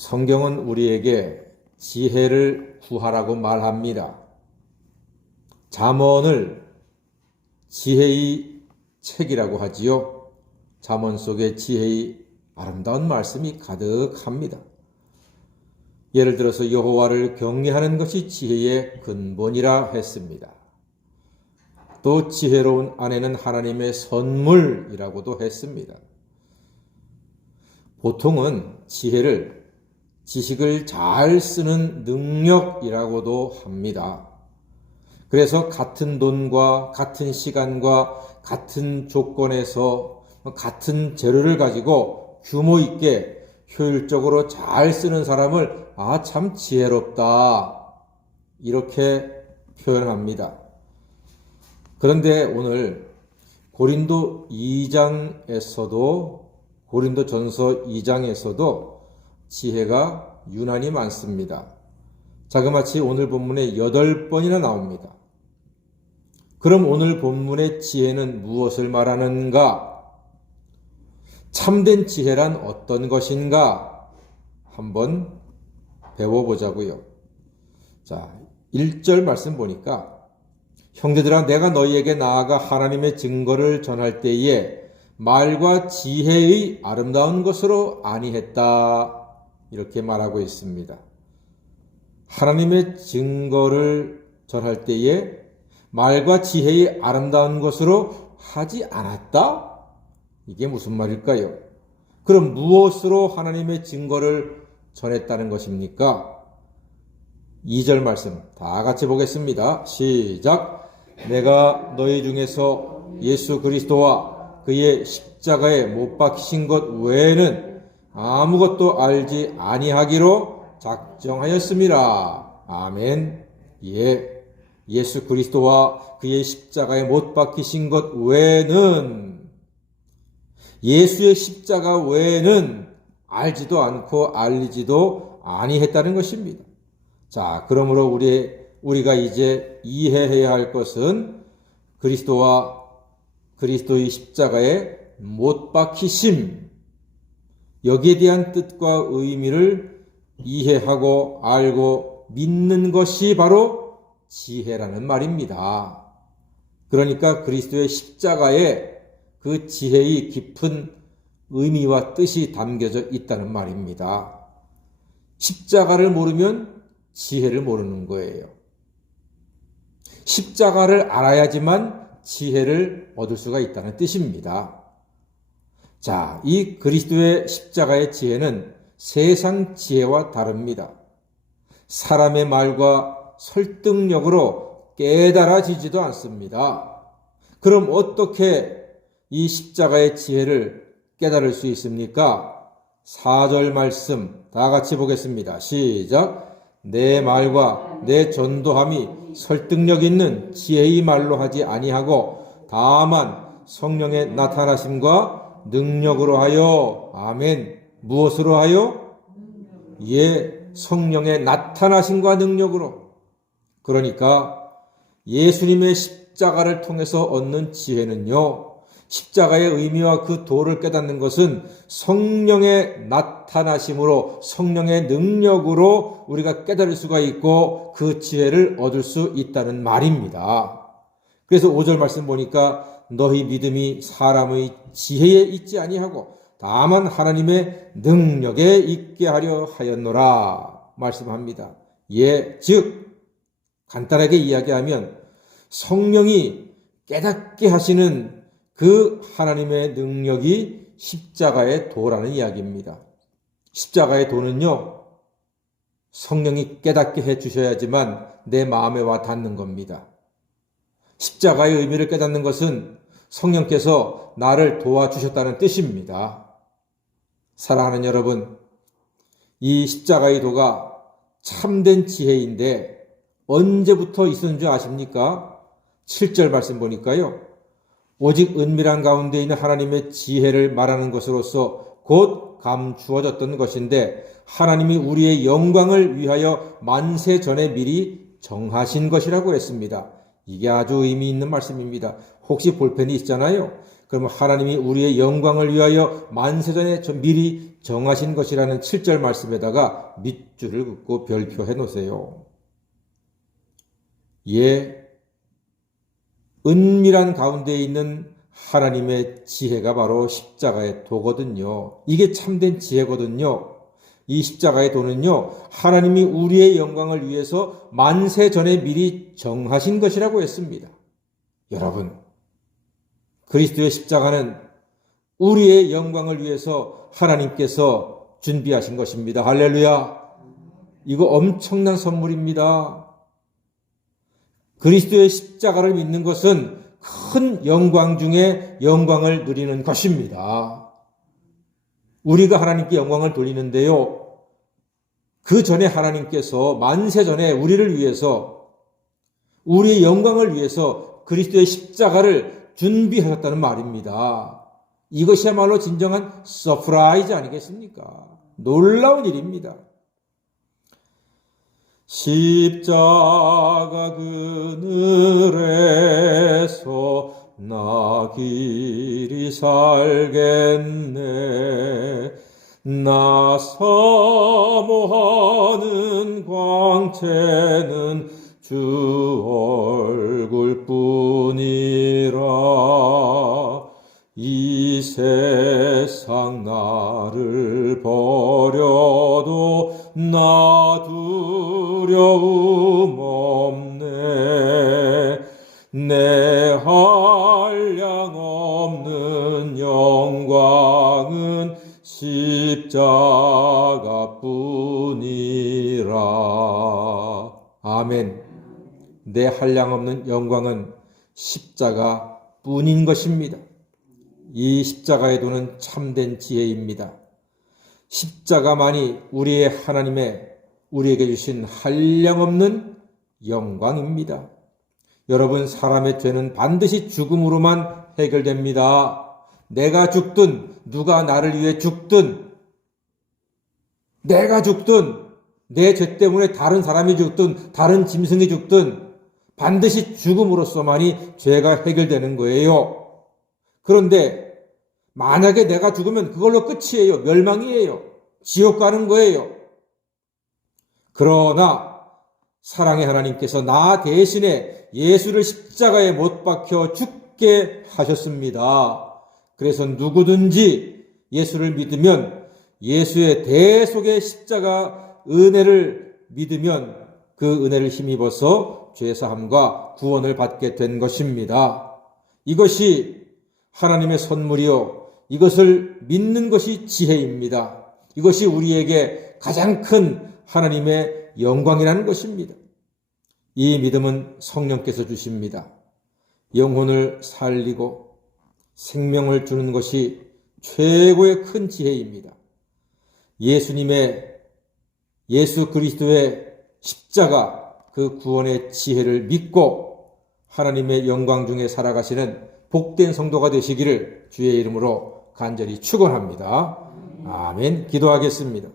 성경은 우리에게 지혜를 구하라고 말합니다. 잠언을 지혜의 책이라고 하지요. 잠언 속에 지혜의 아름다운 말씀이 가득합니다. 예를 들어서 여호와를 경외하는 것이 지혜의 근본이라 했습니다. 또 지혜로운 아내는 하나님의 선물이라고도 했습니다. 보통은 지혜를 지식을 잘 쓰는 능력이라고도 합니다. 그래서 같은 돈과 같은 시간과 같은 조건에서 같은 재료를 가지고 규모 있게 효율적으로 잘 쓰는 사람을 참 지혜롭다 이렇게 표현합니다. 그런데 오늘 고린도전서 2장에서도 지혜가 유난히 많습니다. 자그마치 오늘 본문에 8번이나 나옵니다. 그럼 오늘 본문의 지혜는 무엇을 말하는가? 참된 지혜란 어떤 것인가? 한번 배워보자고요. 자, 1절 말씀 보니까 형제들아 내가 너희에게 나아가 하나님의 증거를 전할 때에 말과 지혜의 아름다운 것으로 아니했다. 이렇게 말하고 있습니다. 하나님의 증거를 전할 때에 말과 지혜의 아름다운 것으로 하지 않았다? 이게 무슨 말일까요? 그럼 무엇으로 하나님의 증거를 전했다는 것입니까? 2절 말씀 다 같이 보겠습니다. 시작! 내가 너희 중에서 예수 그리스도와 그의 십자가에 못 박히신 것 외에는 아무것도 알지 아니하기로 작정하였습니다. 아멘. 예. 예수 그리스도와 그의 십자가에 못 박히신 것 외에는 예수의 십자가 외에는 알지도 않고 알리지도 아니했다는 것입니다. 자, 그러므로 우리가 이제 이해해야 할 것은 그리스도와 그리스도의 십자가에 못 박히심, 여기에 대한 뜻과 의미를 이해하고 알고 믿는 것이 바로 지혜라는 말입니다. 그러니까 그리스도의 십자가에 그 지혜의 깊은 의미와 뜻이 담겨져 있다는 말입니다. 십자가를 모르면 지혜를 모르는 거예요. 십자가를 알아야지만 지혜를 얻을 수가 있다는 뜻입니다. 자, 이 그리스도의 십자가의 지혜는 세상 지혜와 다릅니다. 사람의 말과 설득력으로 깨달아지지도 않습니다. 그럼 어떻게 이 십자가의 지혜를 깨달을 수 있습니까? 4절 말씀 다 같이 보겠습니다. 시작! 내 말과 내 전도함이 설득력 있는 지혜의 말로 하지 아니하고 다만 성령의 나타나심과 능력으로 하여 아멘. 무엇으로 하여? 예, 성령의 나타나심과 능력으로. 그러니까 예수님의 십자가를 통해서 얻는 지혜는요, 십자가의 의미와 그 도를 깨닫는 것은 성령의 나타나심으로 성령의 능력으로 우리가 깨달을 수가 있고 그 지혜를 얻을 수 있다는 말입니다. 그래서 5절 말씀 보니까 너희 믿음이 사람의 지혜에 있지 아니하고 다만 하나님의 능력에 있게 하려 하였노라 말씀합니다. 예, 즉 간단하게 이야기하면 성령이 깨닫게 하시는 그 하나님의 능력이 십자가의 도라는 이야기입니다. 십자가의 도는요, 성령이 깨닫게 해주셔야지만 내 마음에 와 닿는 겁니다. 십자가의 의미를 깨닫는 것은 성령께서 나를 도와주셨다는 뜻입니다. 사랑하는 여러분, 이 십자가의 도가 참된 지혜인데 언제부터 있었는 줄 아십니까? 7절 말씀 보니까요. 오직 은밀한 가운데 있는 하나님의 지혜를 말하는 것으로서 곧 감추어졌던 것인데 하나님이 우리의 영광을 위하여 만세 전에 미리 정하신 것이라고 했습니다. 이게 아주 의미 있는 말씀입니다. 혹시 볼펜이 있잖아요. 그러면 하나님이 우리의 영광을 위하여 만세 전에 미리 정하신 것이라는 7절 말씀에다가 밑줄을 긋고 별표해 놓으세요. 예, 은밀한 가운데 있는 하나님의 지혜가 바로 십자가의 도거든요. 이게 참된 지혜거든요. 이 십자가의 도는요, 하나님이 우리의 영광을 위해서 만세 전에 미리 정하신 것이라고 했습니다. 여러분, 그리스도의 십자가는 우리의 영광을 위해서 하나님께서 준비하신 것입니다. 할렐루야! 이거 엄청난 선물입니다. 그리스도의 십자가를 믿는 것은 큰 영광 중에 영광을 누리는 것입니다. 우리가 하나님께 영광을 돌리는데요, 그 전에 하나님께서 만세 전에 우리를 위해서, 우리의 영광을 위해서 그리스도의 십자가를 준비하셨다는 말입니다. 이것이야말로 진정한 서프라이즈 아니겠습니까? 놀라운 일입니다. 십자가 그늘에서 나 길이 살겠네. 나 사모하는 광채는 주 얼굴뿐이라. 이 세상 나를 버려도 나 두려움 없네. 내 한량 없는 영광은 십자가뿐이라. 아멘. 내 한량 없는 영광은 십자가뿐인 것입니다. 이 십자가의 도는 참된 지혜입니다. 십자가만이 우리의 하나님의 우리에게 주신 한량없는 영광입니다. 여러분, 사람의 죄는 반드시 죽음으로만 해결됩니다. 내가 죽든 누가 나를 위해 죽든, 내가 죽든 내 죄 때문에 다른 사람이 죽든 다른 짐승이 죽든 반드시 죽음으로써만이 죄가 해결되는 거예요. 그런데 만약에 내가 죽으면 그걸로 끝이에요. 멸망이에요. 지옥 가는 거예요. 그러나 사랑의 하나님께서 나 대신에 예수를 십자가에 못 박혀 죽게 하셨습니다. 그래서 누구든지 예수를 믿으면, 예수의 대속의 십자가 은혜를 믿으면 그 은혜를 힘입어서 죄사함과 구원을 받게 된 것입니다. 이것이 하나님의 선물이요, 이것을 믿는 것이 지혜입니다. 이것이 우리에게 가장 큰 하나님의 영광이라는 것입니다. 이 믿음은 성령께서 주십니다. 영혼을 살리고 생명을 주는 것이 최고의 큰 지혜입니다. 예수 그리스도의 십자가, 그 구원의 지혜를 믿고 하나님의 영광 중에 살아가시는 복된 성도가 되시기를 주의 이름으로 간절히 축원합니다. 아멘. 기도하겠습니다.